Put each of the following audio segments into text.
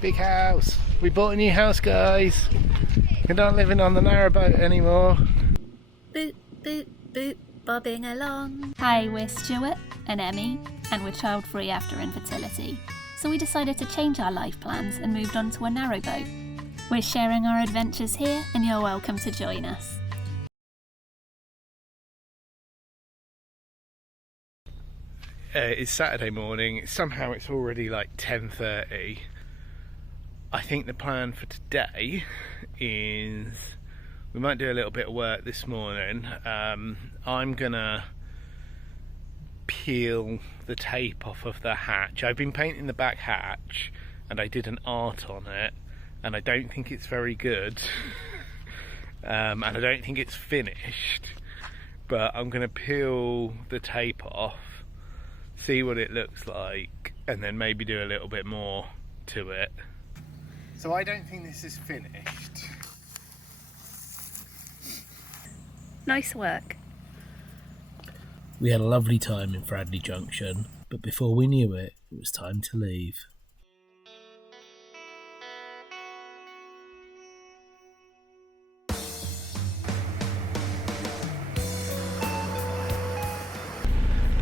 Big house. We bought a new house, guys. We're not living on the Narrowboat anymore. Boop, boop, boop, bobbing along. Hi, we're Stuart and Emmie, and we're child-free after infertility. So we decided to change our life plans and moved on to a narrowboat. We're sharing our adventures here, and you're welcome to join us. It's Saturday morning. Somehow it's already like 10:30. I think the plan for today is we might do a little bit of work this morning. I'm gonna peel the tape off of the hatch. I've been painting the back hatch and I did an art on it, and I don't think it's very good. And I don't think it's finished, but I'm gonna peel the tape off, see what it looks like, and then maybe do a little bit more to it. So I don't think this is finished. Nice work. We had a lovely time in Fradley Junction, but before we knew it, it was time to leave.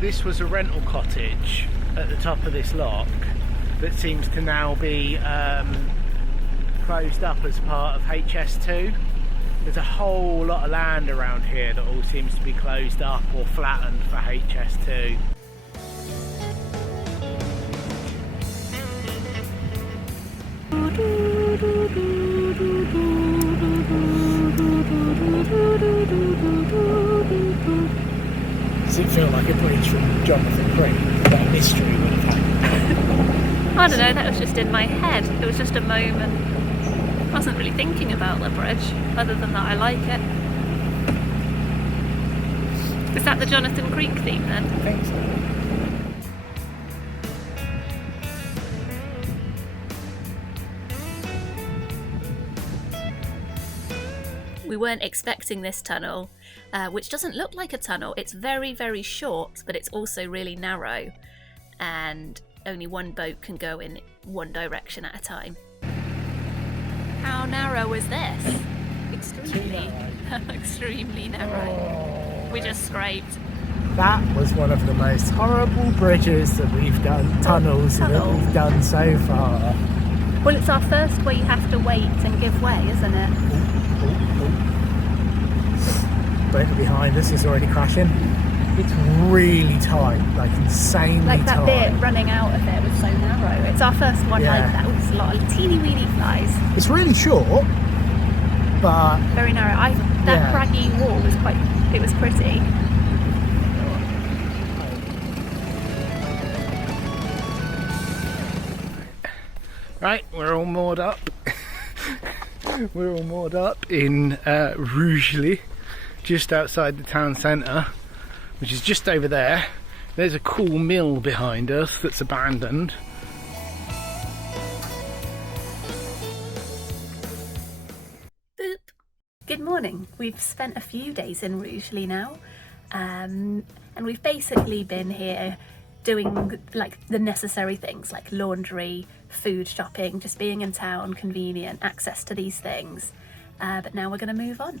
This was a rental cottage at the top of this lock that seems to now be closed up as part of HS2. There's a whole lot of land around here that all seems to be closed up or flattened for HS2. Does it feel like a bridge from Jonathan Creek? That mystery would have happened. I don't know, that was just in my head. It was just a moment. I wasn't really thinking about the bridge, other than that I like it. Is that the Jonathan Creek theme then? I think so. We weren't expecting this tunnel, which doesn't look like a tunnel. It's very, very short, but it's also really narrow, and only one boat can go in one direction at a time. How narrow is this? Extremely, extremely narrow. We just scraped. That was one of the most horrible bridges that we've done, tunnels that we've done so far. Well, it's our first where you have to wait and give way, isn't it? Boat behind us is already crashing. It's really tight, like insanely tight. Like that bit running out of it was so narrow. It's our first one like that. It was a lot of teeny weeny flies. It's really short, but very narrow. That craggy wall was it was pretty. Right, we're all moored up. We're all moored up in Rugeley, just outside the town centre, which is just over there. There's a cool mill behind us that's abandoned. Boop. Good morning. We've spent a few days in Rugeley now, and we've basically been here doing like the necessary things like laundry, food shopping, just being in town, convenient, access to these things. But now we're going to move on.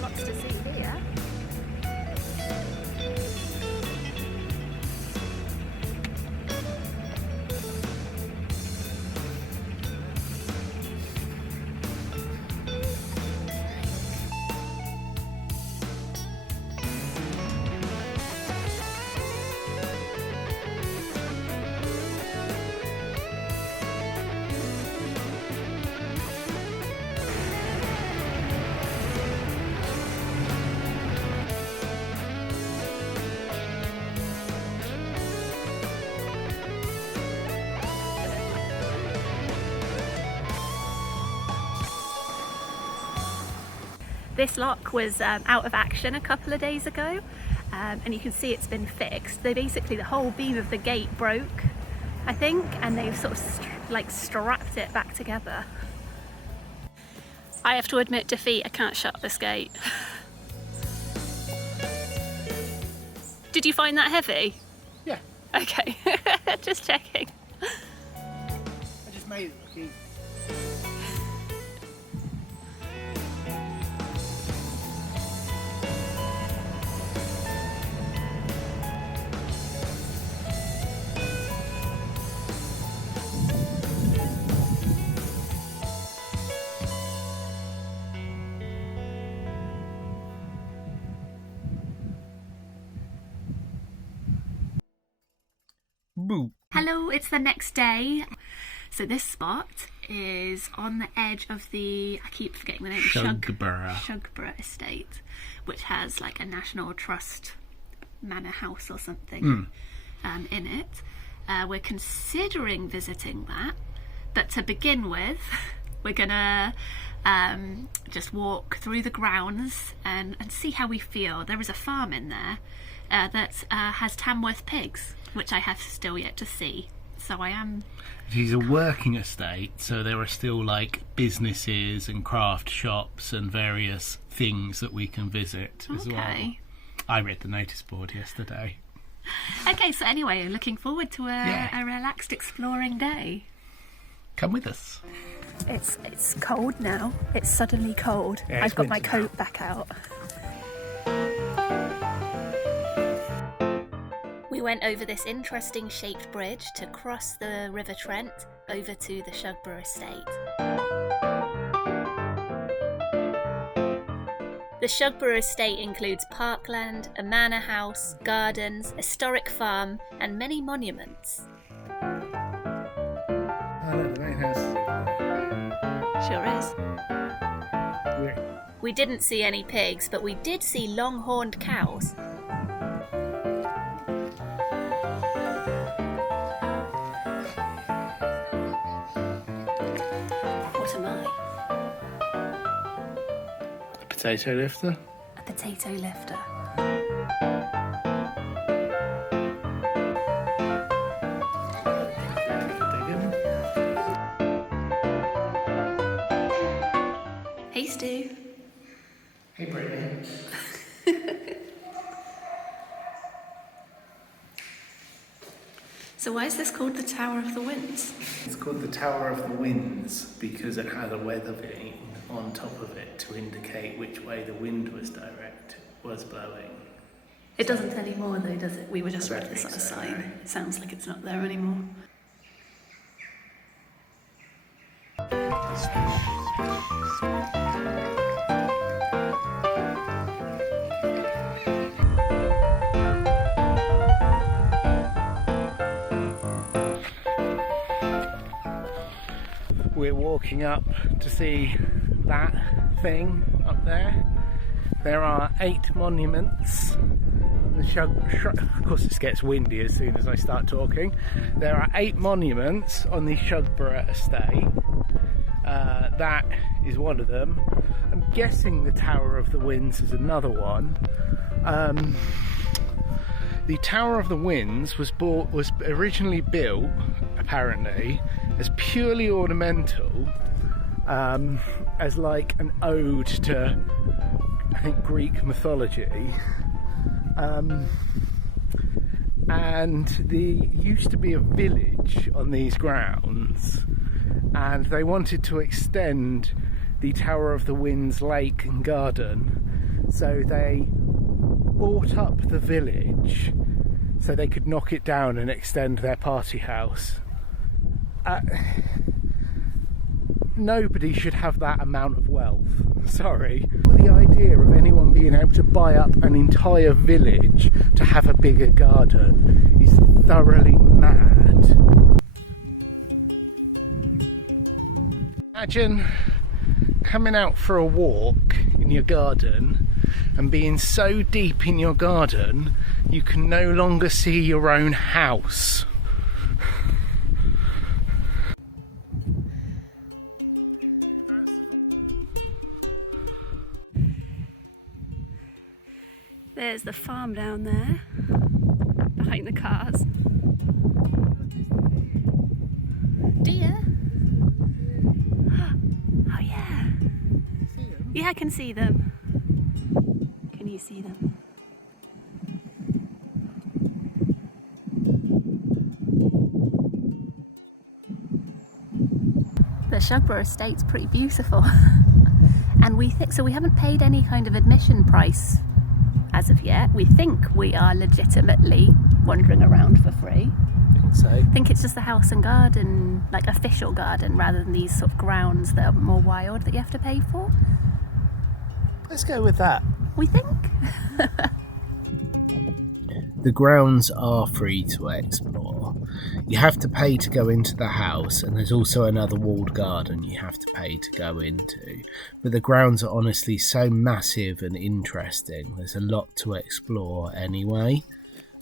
Lots to see here. This lock was out of action a couple of days ago, and you can see it's been fixed. They basically, the whole beam of the gate broke, I think, and they've sort of strapped it back together. I have to admit defeat, I can't shut this gate. Did you find that heavy? Yeah. Okay, just checking. I just made it look easy. Boo. Hello, it's the next day. So this spot is on the edge of the, I keep forgetting the name, Shugborough Estate, which has like a National Trust manor house or something in it. We're considering visiting that, but to begin with, we're gonna just walk through the grounds and see how we feel. There is a farm in there that has Tamworth pigs, which I have still yet to see. So I am... It is a working estate, so there are still like businesses and craft shops and various things that we can visit as well. I read the notice board yesterday. Okay, so anyway, looking forward to a relaxed exploring day. Come with us. It's cold now. It's suddenly cold. Yeah, I've got my winter coat back out. We went over this interesting shaped bridge to cross the River Trent over to the Shugborough Estate. The Shugborough Estate includes parkland, a manor house, gardens, a historic farm, and many monuments. Oh, look, the main house is Sure is. weird. We didn't see any pigs, but we did see long-horned cows. What am I? A potato lifter. A potato lifter. Hey, Stu. Hey, Brittany. So why is this called the Tower of the Winds? It's called the Tower of the Winds because it had a weather vane on top of it to indicate which way the wind was blowing. It doesn't anymore though, does it? We were just I read don't this on a think so, sign. no. It sounds like it's not there anymore. We're walking up to see that thing up there. There are 8 monuments on the of course it gets windy as soon as I start talking. There are 8 monuments on the Shugborough Estate. That is one of them. I'm guessing the Tower of the Winds is another one. The Tower of the Winds was originally built, apparently, as purely ornamental, as like an ode to, I think, Greek mythology. And there used to be a village on these grounds, and they wanted to extend the Tower of the Winds lake and garden, so they bought up the village so they could knock it down and extend their party house. Nobody should have that amount of wealth. Sorry. The idea of anyone being able to buy up an entire village to have a bigger garden is thoroughly mad. Imagine coming out for a walk in your garden and being so deep in your garden you can no longer see your own house. There's the farm down there, behind the cars. Deer? Oh yeah. Yeah, I can see them. Can you see them? The Shugborough Estate's pretty beautiful. And we think, so we haven't paid any kind of admission price as of yet. We think we are legitimately wandering around for free. I think so. I think it's just the house and garden, like official garden, rather than these sort of grounds that are more wild that you have to pay for. Let's go with that. We think. The grounds are free to explore. You have to pay to go into the house, and there's also another walled garden you have to pay to go into. But the grounds are honestly so massive and interesting. There's a lot to explore anyway.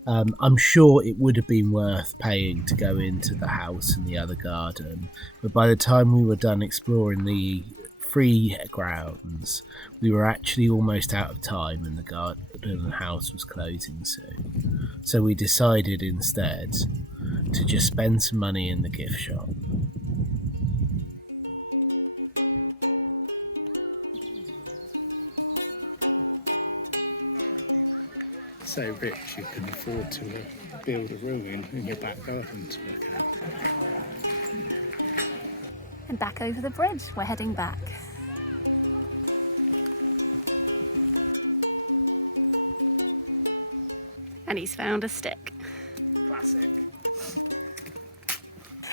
I'm sure it would have been worth paying to go into the house and the other garden, but by the time we were done exploring the free grounds, we were actually almost out of time and the garden and house was closing soon. So we decided instead to just spend some money in the gift shop. So rich you can afford to build a ruin in your back garden to look at. And back over the bridge, we're heading back. And he's found a stick. Classic.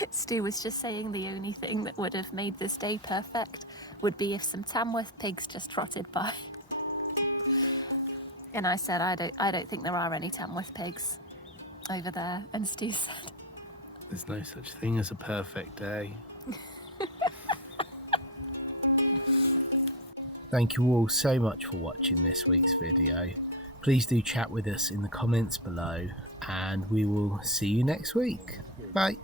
Stu was just saying the only thing that would have made this day perfect would be if some Tamworth pigs just trotted by. And I said, I don't think there are any Tamworth pigs over there. And Stu said, There's no such thing as a perfect day. Thank you all so much for watching this week's video. Please do chat with us in the comments below, and we will see you next week. Bye.